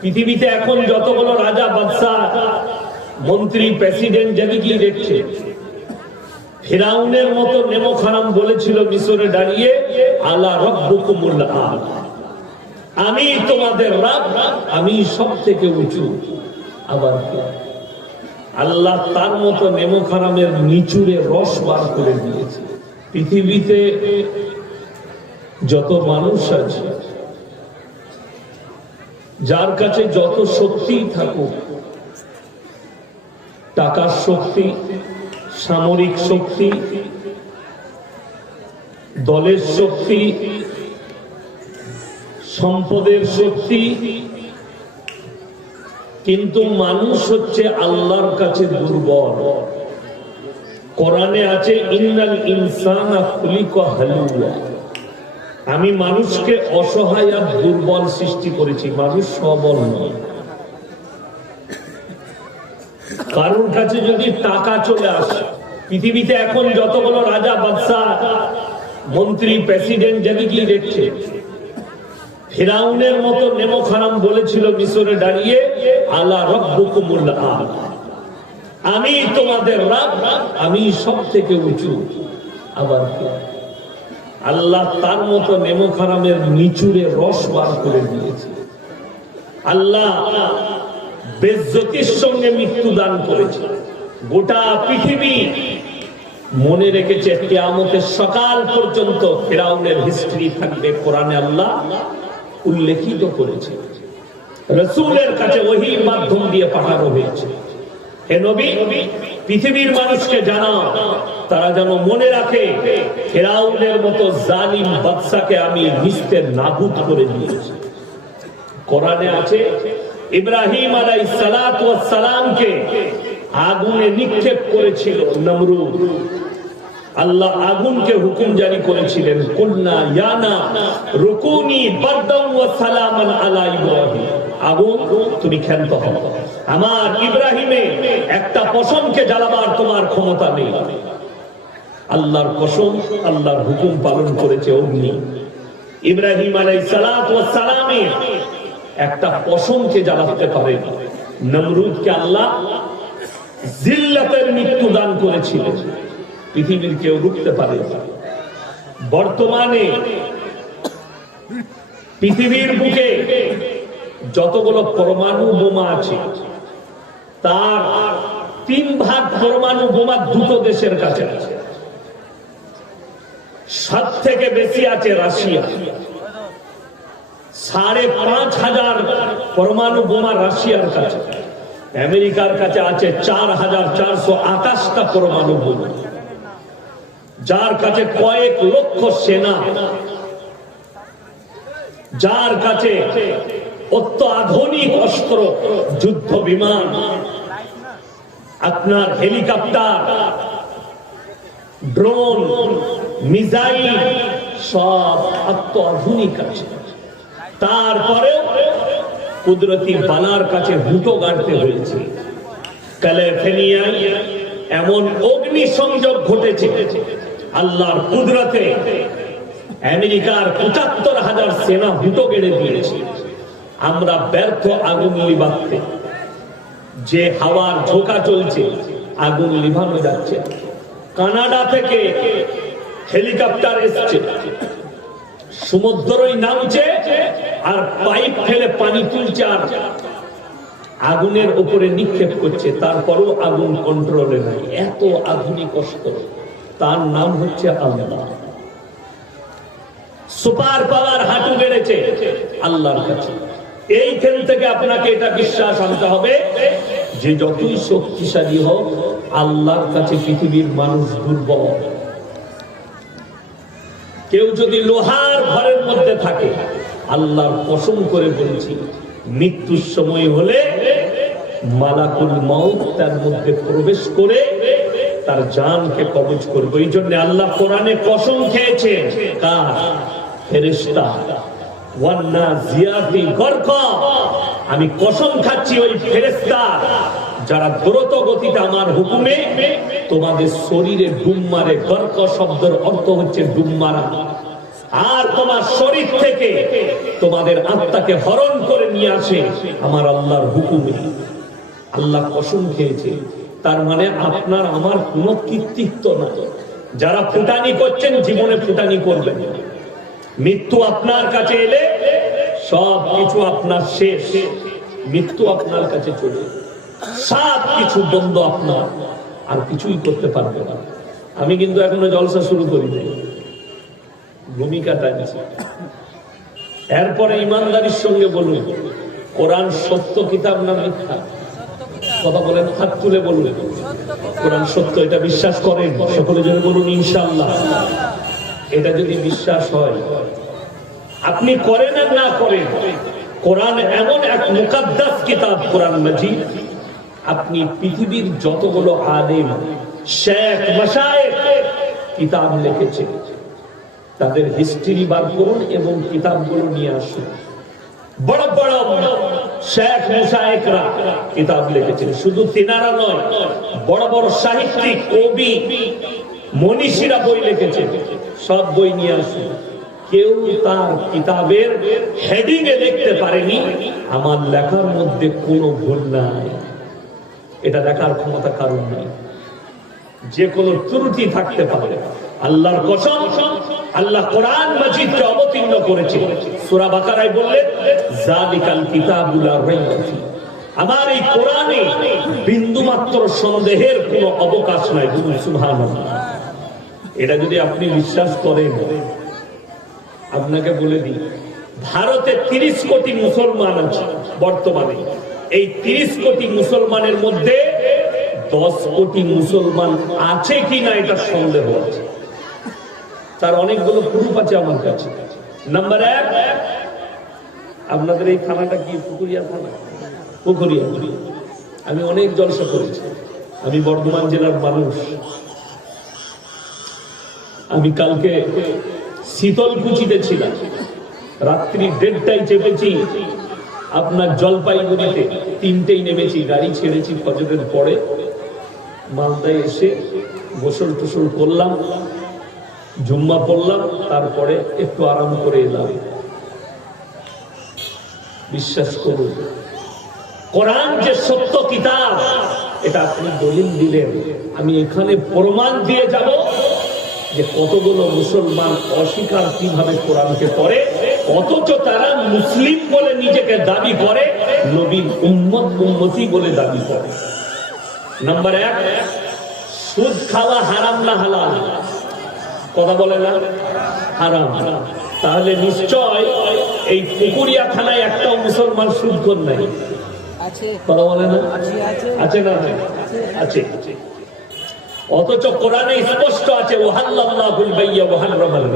পৃথিবীতে এখন যতগুলো রাজা, বাদশাহ, মন্ত্রী, প্রেসিডেন্ট যাদেরকে দেখছে, ফেরাউনের মতো নেমো খারাম বলেছিল মিশরে দাঁড়িয়ে, আলা রব্বুকুমুল আল আমি তোমাদের রাব, আমি সব থেকে উঁচু আবার আল্লাহ তার মতো নেমো খারামের নিচুরে রস বার করে দিয়েছে। পৃথিবীতে যত মানুষ আছে যার কাছে যত শক্তি থাকুক, টাকার শক্তি, সামরিক শক্তি, দলের শক্তি, সম্পদের শক্তি, কিন্তু মানুষ হচ্ছে আল্লাহর কাছে দুর্বল। কোরআনে আছে, ইন্নাল ইনসানা হালুয়া। আমি মানুষকে অসহায় আর দুর্বল সৃষ্টি করেছি, মানুষ সবল নয় কারোর কাছে যদি টাকা চলে আসে, পৃথিবীতে এখন যতগুলো রাজা, বাদশাহ, মন্ত্রী, প্রেসিডেন্ট যাদেরকে দেখছে, ফেরাউনের মতো নেমো খারাম বলেছিল মিশরে দাঁড়িয়ে, আলা রব্বুকুমুল আমি তোমাদের রাব, আমি সব থেকে উঁচু, আবার কি? আল্লাহ তার মতো নেমো খারামের নিচুরে রস বার করে দিয়েছে। আল্লাহ বেজ্জতির সঙ্গে মৃত্যু দান করেছে। গোটা পৃথিবী মনে রেখেছে, কেয়ামতের সকাল পর্যন্ত ফেরাউনের হিস্ট্রি থাকবে, কোরআনে আল্লাহ উল্লেখিত করেছে। রসুলের কাছে ওহি মাধ্যম দিয়ে পাঠানো হয়েছে। হে নবী পৃথিবীর মানুষকে জানা, তারা যেন মনে রাখে, ফেরাউনের মতো জালিম বাদশাকে আমি নিস্তে নাবুদ করে দিয়েছি। কোরআনে আছে, ইব্রাহিম আলাই সালাত সালামকে আগুনে নিক্ষেপ করেছিল নমরুদ। আল্লাহ আগুনকে হুকুম জারি করেছিলেন কন্যা ইয়ানা রুকুনি বারদাউ ওয়া সালামান আলা ইব্রাহিম। আগুন, তুমি ক্ষান্ত হও। আমার ইব্রাহিমে একটা পশমকে জ্বালাবার তোমার ক্ষমতা নেই। আল্লাহর কসম, আল্লাহর হুকুম পালন করেছে অগ্নি। ইব্রাহিম ওয়াস সালামে একটা পশমকে জ্বালাতে পারে। নমরুদকে আল্লাহ জিল্লাতের মৃত্যু দান করেছিলেন। পৃথিবীর কেউ রুখতে পারে। বর্তমানে পৃথিবীর বুকে যতগুলো পরমাণু বোমা আছে, তার তিন ভাগ পরমাণু বোমা দুটো দেশের কাছে আছে। সব থেকে বেশি আছে রাশিয়া। সাড়ে পাঁচ হাজার পরমাণু বোমা রাশিয়ার কাছে। আমেরিকার কাছে আছে চার হাজার চারশো আঠাশটা পরমাণু বোমা। যার কাছে কয়েক লক্ষ সেনা, যার কাছে অত্যাধুনিক অস্ত্র, যুদ্ধ বিমান, আপনার হেলিকপ্টার, ড্রোন, মিসাইল, সব অত্যাধুনিক আছে। তারপরেও কুদরতি বানার কাছে হুটো গাড়তে হয়েছে। ক্যালিফোর্নিয়ায় এমন অগ্নি সংযোগ ঘটেছে। আল্লাহর কুদরতে আমেরিকার পঁচাত্তর হাজার সেনা হুটো গেড়ে দিয়েছে। আমরা ব্যর্থ আগুন লিবাতে যে হাওয়ার ঝোঁকা চলছে, আগুন লিভানো যাচ্ছে কানাডা থেকে হেলিকপ্টার এসছে। সমুদ্রই নামছে আর পাইপ ফেলে পানি তুলছে আর আগুনের উপরে নিক্ষেপ করছে। তারপরও আগুন কন্ট্রোলে নাই। এত আধুনিক অস্ত্র। তার নাম হচ্ছে আল্লাহ। সুপার পাওয়ার হাঁটু বেড়েছে আল্লাহর কাছে। এইখান থেকে আপনাকে এটা বিশ্বাস আনতে হবে যে যতই শক্তিশালী হোক, আল্লাহর কাছে পৃথিবীর মানুষ দুর্বল। কেউ যদি লোহার ঘরের মধ্যে থাকে, আল্লাহর কসম করে বলছি, মৃত্যুর সময় হলে মালাকুল মাউত তার মধ্যে প্রবেশ করে তার জানকে কবজ করবে। এই জন্য আল্লাহ কোরআনে কসম খেয়েছে, কার? গরক। আমি কসম খাচ্ছি ওই ফেরেশতা, যারা দ্রুত গতিতে আমার হুকুমে তোমাদের শরীরে ডুম মারে। গর্ক শব্দের অর্থ হচ্ছে ডুম মারা। আর তোমার শরীর থেকে তোমাদের আত্মাকে হরণ করে নিয়ে আসে আমার আল্লাহর হুকুমে। আল্লাহ কসম খেয়েছে। তার মানে আপনার আমার কোনো কৃতিত্ব না যারা ফুটানি করছেন, জীবনে ফুটানি করবেন মৃত্যু আপনার কাছে এলে সব কিছু আপনার শেষ। মৃত্যু আপনার কাছে চলে সব কিছু বন্ধ আপনার। আর কিছুই করতে পারবে না। আমি কিন্তু এখনও জলসা শুরু করিনি ভূমিকা টানছি এরপরে ইমানদারির সঙ্গে বলুন, কোরআন সত্য, কিতাব না মিথ্যা? কথা বলেন, হাত তুলে বলুন কোরআন সত্য, এটা বিশ্বাস করেন, সকলে যদি বলুন ইনশাল্লাহ এটা যদি বিশ্বাস হয়, আপনি করেন আর না করেন, কোরআন এমন এক মুকাদ্দাস কিতাব, কোরআন মাজিদ, আপনি পৃথিবীর যতগুলো আলেম, শেখ, মশায়েখ কিতাব লিখেছে, তাদের হিস্ট্রি বার করুন এবং কিতাবগুলো নিয়ে আসুন। বড় বড় শেখ মুসায়েকরা কিতাব লিখেছেন শুধু তিনারা নয়, বড় বড় সাহিত্যিক, কবি, মনীষীরা বই লিখেছেন। সব বই নিয়ে আসুন। কেউ তার কিতাবের হেডিং এ লিখতে পারেনি। আমার লেখার মধ্যে কোনো ভুল নাই। এটা দেখার ক্ষমতা কারণ নেই। যে কোনো ত্রুটি থাকতে পারে। আল্লাহর কসম, আল্লাহ কোরআন মাজিদকে অবতীর্ণ করেছে। সূরা বাকারায় বললেন জালিকাল কিতাবুল লা রাইবা ফি। আমার এই কোরআনে বিন্দু মাত্র সন্দেহের কোনো অবকাশ নাই, বলুন সুবহানাল্লাহ। এটা যদি আপনি বিশ্বাস করেন, আপনাকে বলে দিই, ভারতে তিরিশ কোটি মুসলমান আছে বর্তমানে। এই তিরিশ কোটি মুসলমানের মধ্যে দশ কোটি মুসলমান আছে কিনা এটা সন্দেহ আছে। তার অনেকগুলো প্রুফ আছে আমার কাছে। নাম্বার এক, আপনাদের এই থানাটা কি? পুকুরিয়া থানা? পুকুরিয়া। আমি অনেক জলসা করেছি। আমি বর্ধমান জেলার মানুষ। আমি কালকে শীতলকুচিতে ছিলাম। রাত্রি দেড়টায় চেপেছি। আপনার জলপাইগুড়িতে তিনটেই নেমেছি। গাড়ি ছেড়েছি ফজরের পরে। মালদায় এসে গোসল টোসল করলাম। জুম্মা পড়লাম, তারপরে একটু আরাম করে এলাম। বিশ্বাস করুন, কোরআন যে সত্য কিতাব, এটা আপনি দলিল দিলেন। আমি এখানে প্রমাণ দিয়ে যাব যে কতগুলো মুসলমান অস্বীকার কীভাবে কোরআনকে করে অথচ তারা মুসলিম বলে নিজেকে দাবি করে নবীন উম্মত উম্মতি বলে দাবি করে। নাম্বার এক, সুদ খাওয়া হারাম না হালাল। কথা বলে না? হারাম। তাহলে নিশ্চয় এই পুকুরিয়া থানায় একটাও মুসলমান সুদ কর নাই কথা বলে না? আছে না? আছে অথচ কোরআনে স্পষ্ট আছে ওহাল্লাহুল বাইয়া ওয়াহাররামাল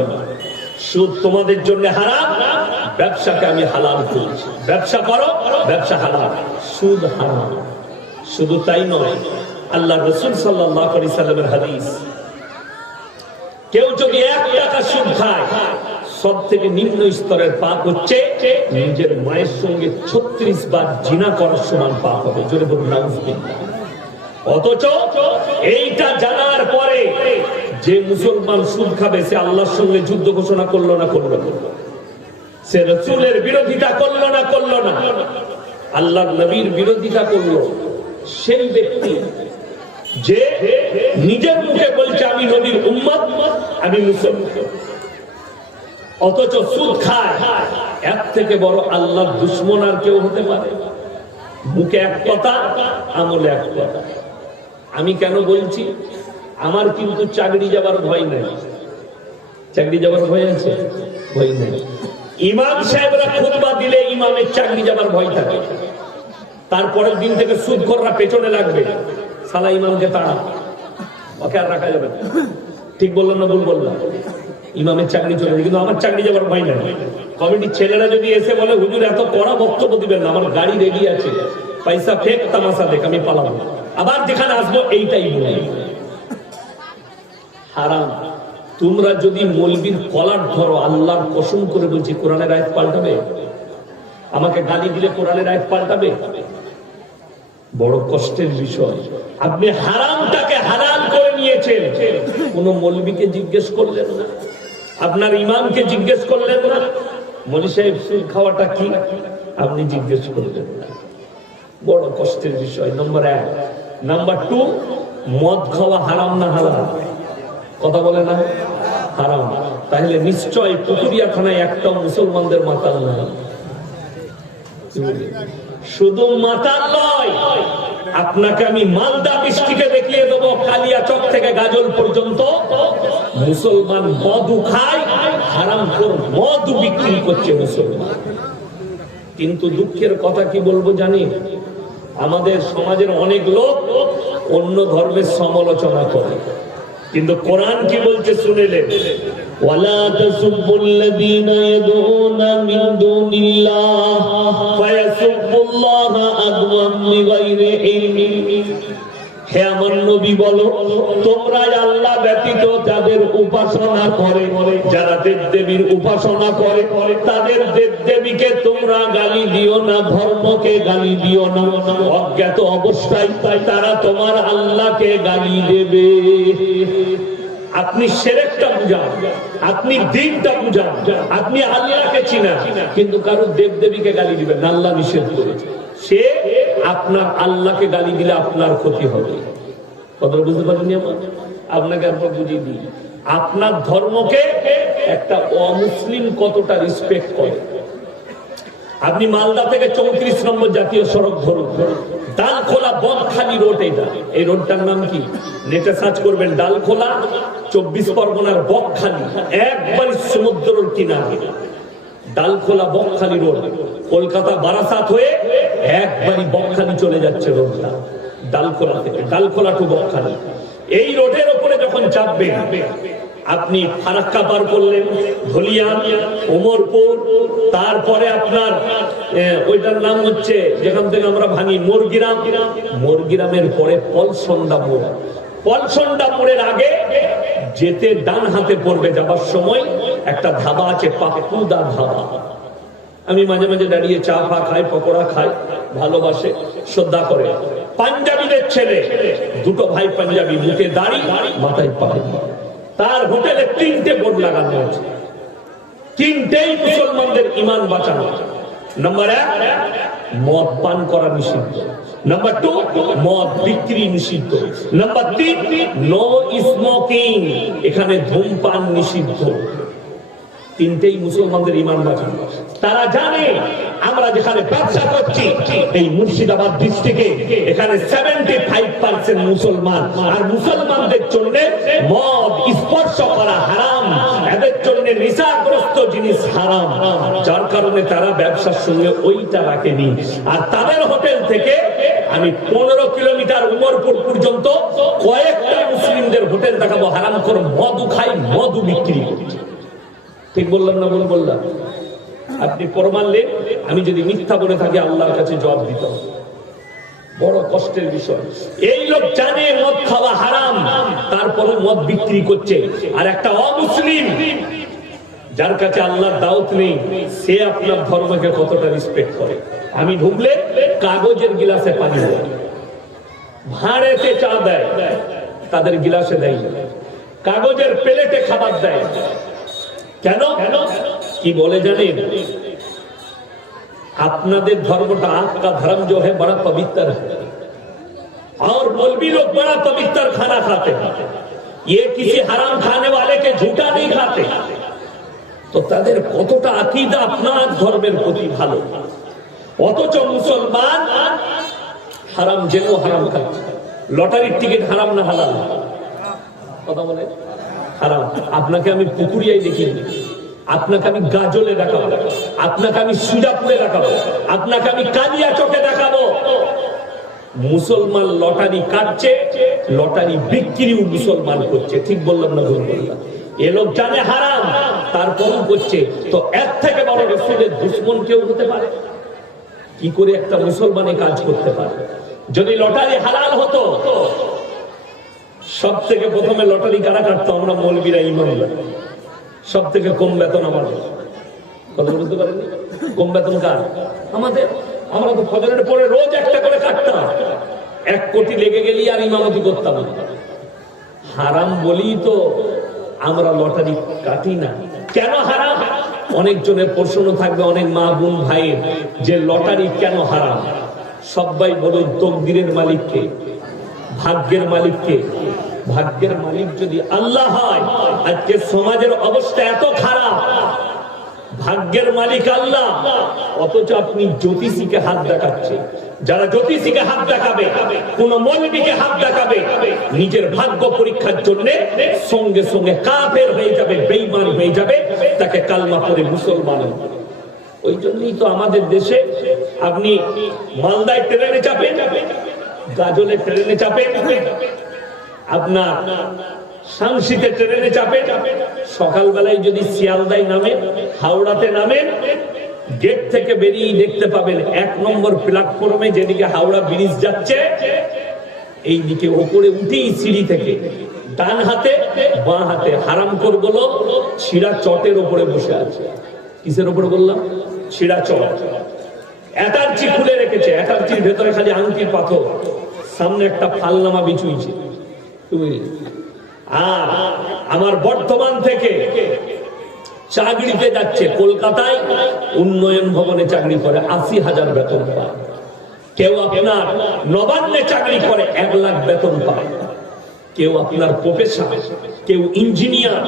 সুদ তোমাদের জন্য হারাম ব্যবসাকে আমি হালাল করেছি ব্যবসা করো ব্যবসা হালাল সুদ হারাম। শুধু তাই নয় আল্লাহ রসুল সাল্লাল্লাহু আলাইহি সাল্লামের হাদিস কেউ যদি এক টাকা সুদ খায় সব থেকে নিম্ন স্তরের পাপ হচ্ছে নিজের মায়ের সঙ্গে ছত্রিশ বার জিনা করার সমান পাপ হবে। জোরে বলুন অথচ এইটা জানার পরে যে মুসলমান সুদ খাবে, সে আল্লাহর সঙ্গে যুদ্ধ ঘোষণা করল না করল না? সে রসুলের বিরোধিতা করল না করল না? আল্লাহ নবীর বিরোধিতা করল। সেই ব্যক্তি যে নিজের মুখে বলছে, আমি নবীর উম্মত, আমি মুসলমান অথচ সুদ খায়। এক থেকে বড় আল্লাহর দুশ্মন আর কেউ হতে পারে। মুখে এক কথা আমলে এক কথা আমি কেন বলছি? আমার কিন্তু চাকরি যাবার ভয় নাই। চাকরি যাবার ভয় আছে? ভয় নেই। ইমাম সাহেবরা খুতবা দিলে ইমামের চাকরি যাবার ভয় থাকে। তারপরের দিন থেকে সুদখররা পেছনে লাগবে। সালা ইমামকে তাড়া। ওকে আর রাখা যাবে না। ঠিক বললাম না ভুল বললাম? ইমামের চাকরি চলে কিন্তু আমার চাকরি যাবার ভয় নাই। কমিটির ছেলেরা যদি এসে বলে, হুজুর, এত কড়া বক্তব্য দিবেন না, আমার গাড়ি রেডি আছে। পয়সা ফেক, তামাশা দেখ, আমি পালাবো। আবার যেখানে আসব, এইটাই বলে। হারাম। তোমরা যদি মলবির কলার ধরো, আল্লাহর কসম করে বলছি, কোরআনের আয়াত পাল্টাবে? আমাকে গালি দিলে কোরআনের আয়াত পাল্টাবে? বড় কষ্টের বিষয়। আপনি হারামটাকে হারাম করে নিয়েছেন। কোন মলবিকে জিজ্ঞেস করলেন না। আপনার ইমামকে জিজ্ঞেস করলেন না। মলি সাহেব সুদ খাওয়াটা কি? আপনি জিজ্ঞেস করলেন না। বড় কষ্টের বিষয়। নম্বর এক। নাম্বার টু, মদ খাওয়া হারাম না হারাম কথা বলে না? হারাম। তাহলে নিশ্চয় পুকুরিয়া থানায় একটাও মুসলমানদের মাতাল না। শুধু মাথা নয়, আপনাকে আমি মালদা বৃষ্টিকে দেখিয়ে দেবো, কালিয়া চক থেকে গাজল পর্যন্ত। মুসলমান মধু খায় হারাম মধু বিক্রি করছে মুসলমান। কিন্তু দুঃখের কথা কি বলব জানি? আমাদের সমাজের অনেক লোক অন্য ধর্মের সমালোচনা করে। কিন্তু কোরআন কি বলছে শুনেলেন হে আমার নবী বলো আল্লাহ ব্যতীত যাদের উপাসনা করে, যারা দেব দেবীর উপাসনা করে, তাদের দেব দেবীকে তোমরা গালি দিও না, ধর্মকে গালি দিও না। অজ্ঞাত অবস্থায় তাই তারা তোমার আল্লাহকে গালি দেবে। আপনি সেরেকটা বুঝান, আপনি দিনটা বুঝান, আপনি আল্লাহকে কিন্তু কারও দেব দেবীকে গালি দিবেন আল্লাহ নিষেধ করেছে। সে আপনার আল্লাহকে গালি দিলে আপনার ক্ষতি হবে। কথা বুঝতে পারেন আপনাকে একবার বুঝিয়ে দিই। আপনার ধর্মকে একটা অমুসলিম কতটা রেসপেক্ট করে। আপনি মালদা থেকে চৌত্রিশ নম্বর জাতীয় সড়ক ধরুন। ডালখোলা বনখালি রোড এটা। এই রোডটার নাম কি? নেটে সার্চ করবেন ডালখোলা, চব্বিশ পরগনার বকখালি একবার সমুদ্রের কিনারে। ডালখোলা বকখালি রোড। কলকাতা বারাসাত হয়ে একবারই বকখালি চলে যাচ্ছে রোডটা, ডালখোলা থেকে, ডালখোলা টু বকখালি। এই রোডের ওপরে যখন চাপবেন, আপনি ফারাক্কা পার করলেন, ধলিয়ান, ওমরপুর, তারপরে আপনার ওইটার নাম হচ্ছে, যেখান থেকে আমরা ভাঙি মোরগিরাম। মোরগিরামের পরে পলসন্ডা মোড়। মোড়ের আগে যেতে ডান হাতে পড়বে যাবার সময় একটা ধাবা আছে পাপ্পুদা ধাবা। আমি মাঝে মাঝে দাঁড়িয়ে চা ফা খাই, পকোড়া খাই, ভালোবাসে, শ্রদ্ধা করে। পাঞ্জাবিদের ছেলে, দুটো ভাই পাঞ্জাবি, মুখে দাড়ি, মাথায় পাড়ি তার হোটেলে তিনটে বোর্ড লাগানো আছে। তিনটেই মুসলমানদের ইমান বাঁচানো। নম্বর এক, মদ পান করা নিষিদ্ধ। নাম্বার টু, মদ বিক্রি নিষিদ্ধ। নাম্বার তিন নো স্মোকিং এখানে ধূমপান নিষিদ্ধ। তিনটেই মুসলমানদের ইমান বাঁচানো তারা জানে আমরা যেখানে ব্যবসা করছি, এই মুর্শিদাবাদ ডিস্ট্রিক্টে এখানে সেভেন্টি ফাইভ পার্সেন্ট মুসলমান। আর মুসলমানদের জন্য মদ, স্পর্শ করা হারাম। এদের জন্য নিশাগ্রস্ত জিনিস হারাম। যার কারণে তারা ব্যবসার সঙ্গে ওইটা রাখেনি। আর তাদের হোটেল থেকে আমি পনেরো কিলোমিটার উমরপুর পর্যন্ত কয়েকটা মুসলিমদের হোটেল দেখাবো। হারাম করে মধু খাই, মধু বিক্রি করছি। ঠিক বললাম না বলে বললাম? আপনি প্রমাণলেন আমি যদি মিথ্যা বলে থাকি, আল্লাহর কাছে জবাব দিত বড় কষ্টের বিষয়। এই লোক জানে মদ খাওয়া হারাম তারপরে মদ বিক্রি করছে। আর একটা অমুসলিম, যার কাছে আল্লাহর দাওয়াত নেই, সে আপনার ধর্মকে কতটা রেসপেক্ট করে? আমি ঢুকলে কাগজের গিলাসে পানি ভাঁড়েতে চা দেয়, তাদের গিলাসে দেয় কাগজের প্লেটে খাবার দেয়। কেন? কি বলে জানেন? আপনাদের ধর্মটা আপনার ধর্ম जो है বড় পবিত্র। আর और লোক বড় পবিত্র খানা খাতে। खाते हैं ये किसी हराम खाने वाले के তো তাদের কতটা আকিদা আপনার ধর্মের প্রতি ভালো? অথচ মুসলমান হারাম যেন হারাম খাচ্ছে লটারির টিকিট হারাম না হালাল? কথা বলে হারাম। আপনাকে আমি দেখিনি আপনাকে আমি গাজলে দেখাবো। আপনাকে আমি সুজাপুরে দেখাবো। আপনাকে আমি কালিয়া দেখাবো। মুসলমান লটারি কাটছে, লটারি বিক্রিও মুসলমান করছে। ঠিক বললাম না ভুল বললাম? এ লোক জানে হারাম, তারপরও করছে। তো এর থেকে বড় রসুলের দুশ্মন কেউ হতে পারে? কি করে একটা মুসলমানে কাজ করতে পারে? যদি লটারি হালাল হতো সব থেকে প্রথমে লটারি কারা কাটতো? আমরা মৌলবীরা ইমামরা সব থেকে কম বেতন আমাদের। কথা বুঝতে পারেননি? কম বেতন কার? আমাদের। আমরা তো ফজরের পরে রোজ একটা করে কাটতাম। এক কোটি লেগে গেলি আর ইমামতি করতাম হারাম বলি তো আমরা লটারি কাটি না। কেন হারাম? অনেক জনের প্রশ্ন থাকবে, অনেক মা বোন, ভাইয়ের, যে লটারি কেন হারাম? সবাই বলুন, তকদিরের মালিককে। ভাগ্যের মালিককে। ভাগ্যের মালিক যদি আল্লাহ হয়, আজকে সমাজের অবস্থা এত খারাপ। ভাগ্যের মালিক আল্লাহ। অথচ আপনি জ্যোতিষীকে হাত দেখাচ্ছে যারা জ্যোতিষীকে হাত দেখাবে, কোন মৌলবীকে হাত দেখাবে, নিজের ভাগ্য পরীক্ষার জন্য সঙ্গে সঙ্গে কাফের হয়ে যাবে বেইমান হয়ে যাবে, তাকে কালমা করে মুসলমান ওই জন্যই তো আমাদের দেশে আপনি মালদায় ট্রেনে চাপেন গাজলে ট্রেনে চাপেন আপনার সাংসিতে ট্রেনে চাপে। সকালবেলায় যদি শিয়ালদায় নামে, হাওড়াতে নামেন গেট থেকে বেরিয়ে দেখতে পাবেন এক নম্বর প্ল্যাটফর্মে যেদিকে হাওড়া ব্রিজ যাচ্ছে এই দিকে ওপরে উঠেই সিঁড়ি থেকে ডান হাতে, বাঁ হাতে হারাম কর বলো, ছিঁড়া চটের ওপরে বসে আছে। কিসের ওপরে বললাম? ছিঁড়া চট। অ্যাটার্জি খুলে রেখেছে। অ্যাটার্জির ভেতরে খালি আংটির পাথর। সামনে একটা ফালনামা বিছুইছে। তুমি, আর আমার বর্তমান থেকে চাকরিতে যাচ্ছে কলকাতায়, উন্নয়ন ভবনে চাকরি করে আশি হাজার বেতন পায়। কেউ আপনার নবান্নে চাকরি করে এক লাখ বেতন পায়। কেউ আপনার প্রফেসর, কেউ ইঞ্জিনিয়ার,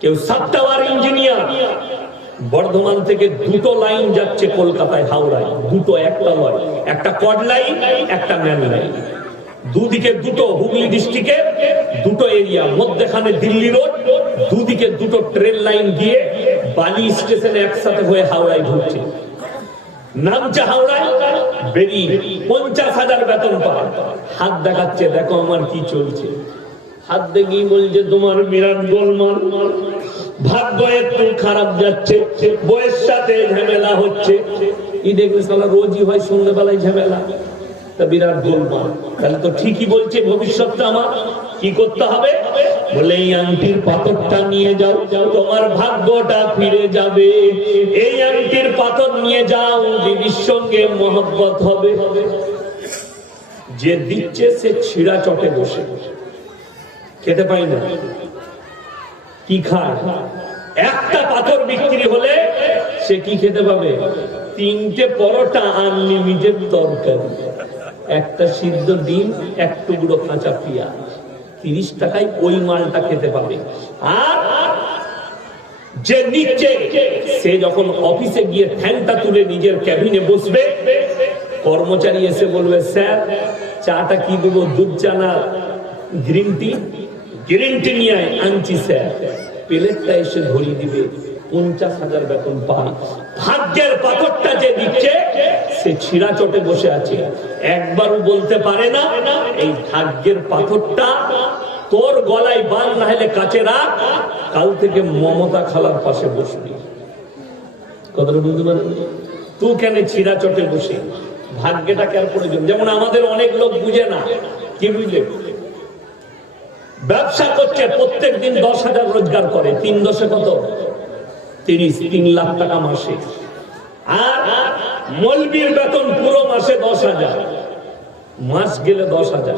কেউ সাতটাওয়ার ইঞ্জিনিয়ার বর্ধমান থেকে দুটো লাইন যাচ্ছে কলকাতায়, হাওড়ায়। দুটো, একটা নয়। একটা কড লাইন একটা ম্যান লাইন দুদিকে দুটো হুগলি ডিস্ট্রিক্টে দুটো এরিয়া মধ্যখানে দিল্লি রোড দুদিকে দুটো ট্রেন লাইন গিয়ে বালি স্টেশনে একসাথে হয়ে হাওড়ায় ঢুকছে। নামছে হাওড়ায়, বেরিয়ে পঞ্চাশ হাজার বেতন পায়। হাত দেখাচ্ছে, দেখো আমার কি চলছে। হাত দেখি বলছে, তোমার বিরাট গোলমাল। ভাগ্য একটু খারাপ যাচ্ছে, বইয়ের সাথে ঝামেলা হচ্ছে। ই দেখবে রোজই হয়, সন্ধ্যেবেলায় ঝামেলা। ঠিকই বলছে, ভবিষ্যৎটা কি করতে হবে? বলে, এই আংটির পাথরটা নিয়ে যাও, তোমার ভাগ্যটা ফিরে যাবে। এই আংটির পাথর নিয়ে যাও হবে। যে দিচ্ছে, সে ছিঁড়া চটে বসে। খেতে পাই না। কি খায়? একটা পাথর বিক্রি হলে সে কি খেতে পাবে? তিনটে পরোটা আনলিমিটেড তরকারি। একটা সিদ্ধ ডিম, এক টুকরো কাঁচা পেঁয়াজ। তিরিশ টাকায় ওই মালটা খেতে পাবে। আর যে নিচ্ছে, সে যখন অফিসে গিয়ে ঠ্যাংটা তুলে নিজের ক্যাবিনে বসবে, কর্মচারী এসে বলবে, স্যার, চাটা কি দেবো? দুধ চা না গ্রিন টি গ্রিন টি নিয়ে আনছি, স্যার। প্লেটটা এসে ধরিয়ে দিবে। পঞ্চাশ হাজার বেতন পায় ভাগ্যের পাথরটা যে দিচ্ছে, সে ছিঁড়া চটে বসে আছে। একবারও বলতে পারে না, এই ভাগ্যের পাথরটা তোর গলায় বান না হলে কাছে রাখ, কাল থেকে মমতা খালার পাশে বসবি। কথাটা বুঝতে পারেন তুই কেন ছিঁড়া চটে বসে? ভাগ্যটা কার প্রয়োজন যেমন আমাদের অনেক লোক বুঝে না। কি বুঝলে? ব্যবসা করছে প্রত্যেক দিন দশ হাজার রোজগার করে। তিন দশে কত? তিরিশ, তিন লাখ টাকা মাসে। আর মলবির বেতন পুরো মাসে দশ হাজার। মাস গেলে দশ হাজার।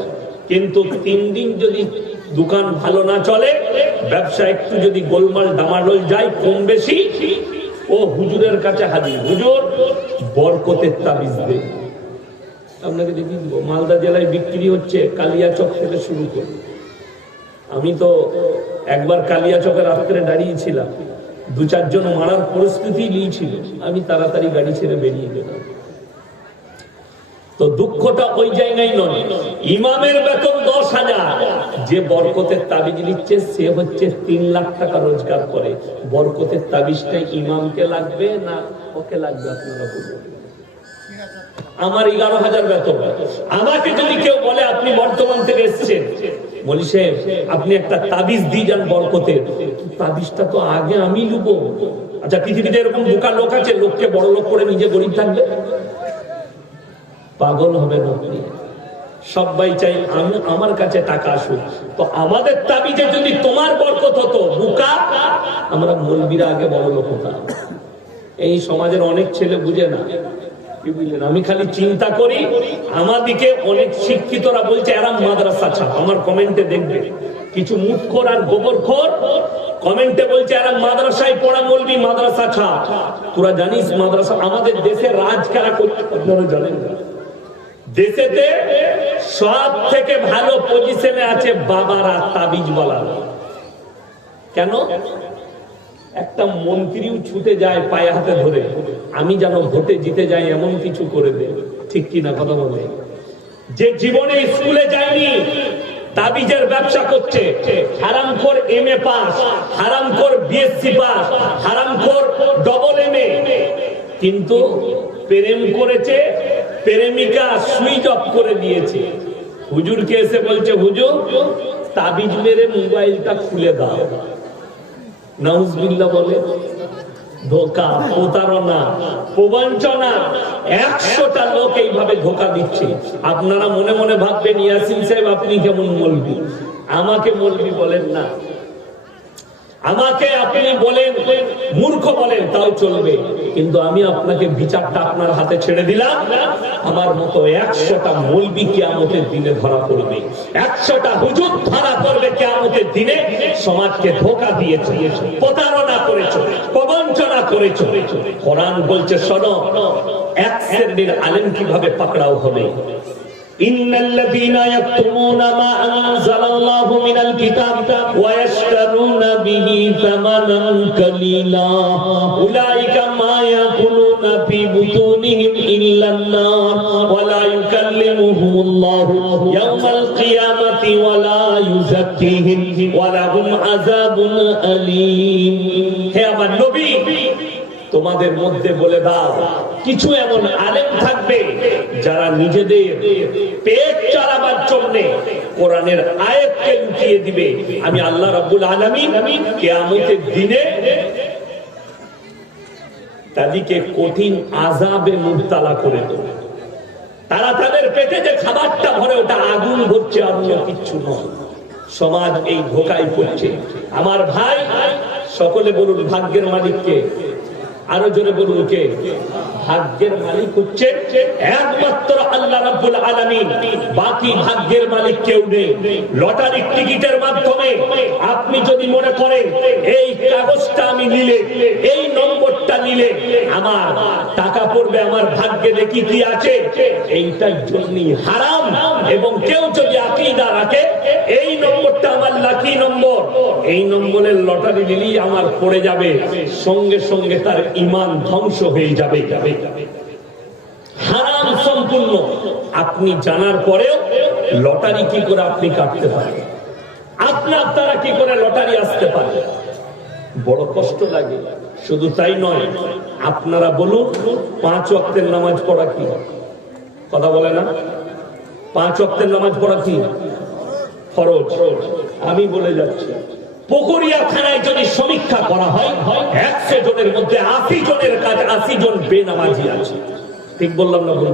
কিন্তু তিন দিন যদি দোকান ভালো না চলে, ব্যবসা একটু যদি গোলমাল ডামাডোল যায় কম বেশি, ও হুজুরের কাছে হাজির। হুজুর, বরকতের তাবিজ দে। আপনাকে দেখিয়ে মালদা জেলায় বিক্রি হচ্ছে কালিয়াচক থেকে শুরু করে। আমি তো একবার কালিয়াচকে রাত্রে দাঁড়িয়েছিলাম। দু চারজন মারার পরিস্থিতি নিয়েছিল। আমি তাড়াতাড়ি গাড়ি ছেড়ে বেরিয়ে গেলাম। তো দুঃখটা ওই জায়গায় নয়। ইমামের বেতন দশ হাজার। যে বরকতের তাবিজ নিচ্ছে, সে হচ্ছে তিন লাখ টাকা রোজগার করে। বরকতের তাবিজটা ইমামকে লাগবে না ওকে লাগবে আপনারা বলুন। আমার এগারো হাজার বেতন। আমাকে যদি কেউ বলে আপনি বর্তমান থেকে এসছেন, বলি সাহেব, আপনি একটা তাবিজ দিয়ে যান বরকতের। তাবিজটা তো আগে আমি লুব। আচ্ছা পৃথিবীতে এরকম বোকা লোক আছে, লোককে বড় লোক করে নিজে গরিব থাকবে? পাগল হবে না সবাই চাই আমি, আমার কাছে টাকা আসুক। তো আমাদের তাবিজে যদি তোমার বরকত হতো, বুকা, আমরা মলবিরা আগে বড় লোক হতাম। এই সমাজের অনেক ছেলে বুঝে না। আমি খালি চিন্তা করি, আমাদিকে অনেক শিক্ষিতরা বলছে, এরা মাদ্রাসা ছাপ আমার কমেন্টে দেখবে। কিছু মুখর আর গোবরখোর কমেন্টে বলছে, এরা মাদ্রাসায় পড়া বলবি, মাদ্রাসা ছাপ তোরা জানিস, মাদ্রাসা আমাদের দেশে রাজ কারা করছে? আপনারা জানেন দেশেতে সব থেকে ভালো পজিশনে আছে বাবারা তাবিজ বলা কেন? একটা মন্ত্রীও ছুটে যায় পায়ে হাতে ধরে। আমি যেন ভোটে জিতে যাই এমন কিছু করে দে। ঠিক কিনা কথা বলে? যে জীবনে স্কুলে যায়নি, তাবিজের ব্যবসা করছে। হারামখোর এম এ পাস, হারামখোর বিএসসি পাস, হারামখোর ডবল এম এ কিন্তু প্রেম করেছে, প্রেমিকা সুইচ অফ করে দিয়েছে। হুজুরকে এসে বলছে, হুজুর, তাবিজ মেরে মোবাইলটা খুলে দাও। নাউজবিল্লা বলে, ধোকা, প্রতারণা, প্রবঞ্চনা, একশোটা লোক এইভাবে ধোকা দিচ্ছে। আপনারা মনে মনে ভাববেন, ইয়াসিন সাহেব, আপনি কেমন মলবি? আমাকে মলবি বলেন না। আমাকে আপনি বলেন, মূর্খ বলেন, তাও চলবে। কিন্তু আমি আপনাকে বিচারটা আপনার হাতে ছেড়ে দিলাম। আমার মতো একশোটা মলবি কেয়ামতের দিনে ধরা পড়বে। একশোটা হুজুর ধরা পড়বে কেয়ামতের দিনে। সমাজকে ধোকা দিয়েছে, প্রতারণা করেছে, প্রবঞ্চনা করেছে। কোরআন বলছে, শোনো, এক শ্রেণির আলেম কীভাবে পাকড়াও হবে? إن الذين يكتمون ما أنزل الله من الكتاب ويشترون به ثمنا قليلا أولئك ما يأكلون في بطونهم إلا النار ولا يكلمهم الله يوم القيامة ولا يزكيهم ولهم عذاب أليم. يا من نبي তোমাদের মধ্যে বলে দাও, কিছু এমন আলেম থাকবে যারা নিজেদের পেট চালাবার জন্য কোরআনের আয়াতকে লুকিয়ে দিবে। আমি আল্লাহ রাব্বুল আলামিন কিয়ামতের দিনে তাদেরকে কঠিন আযাবে মুবতালা করে দেব। তারা তাদের পেটে যে খাবারটা ভরে, ওটা আগুন ভরছে অন্য কিচ্ছু নয়। সমাজ এই ধোকায় পড়ছে। আমার ভাই, সকলে বলুন, ভাগ্যের মালিককে আরও জোরে বলুন কে? ভাগ্যের মালিক হচ্ছে একমাত্র আল্লাহ রাব্বুল আলামিন। বাকি ভাগ্যের মালিক কেউ নেই। লটারি টিকিটের মাধ্যমে আপনি যদি মনে করেন, এই কাগজটা আমি নিলে, এই নম্বরটা নিলে আমার টাকা পড়বে, আমার ভাগ্যে দেখি কি আছে? এইটার জন্যই হারাম। এবং কেউ যদি আকীদা রাখে, এই নম্বরটা আমার লাকি নম্বর। এই নম্বরের লটারি নিলেই আমার পড়ে যাবে, সঙ্গে সঙ্গে তার ইমান ধ্বংস হয়ে যাবে। যাবে হারাম সম্পূর্ণ। আপনি জানার পরেও লটারি কি করে আপনি কাটতে পারেন? আপনার দ্বারা কি করে লটারি আসতে পারে? বড় কষ্ট লাগে। শুধু তাই নয়, আপনারা বলুন, পাঁচ অক্টের নামাজ পড়া কি? কথা বলে না? পাঁচ অক্টের নামাজ পড়া কি? খরচ আমি বলে যাচ্ছি, পুকুরিয়া থানায় যদি সমীক্ষা করা হয়, একশো জনের মধ্যে আশি জনের কাজ আশি জন বেনামাজি আছে। ঠিক বললাম না ভুল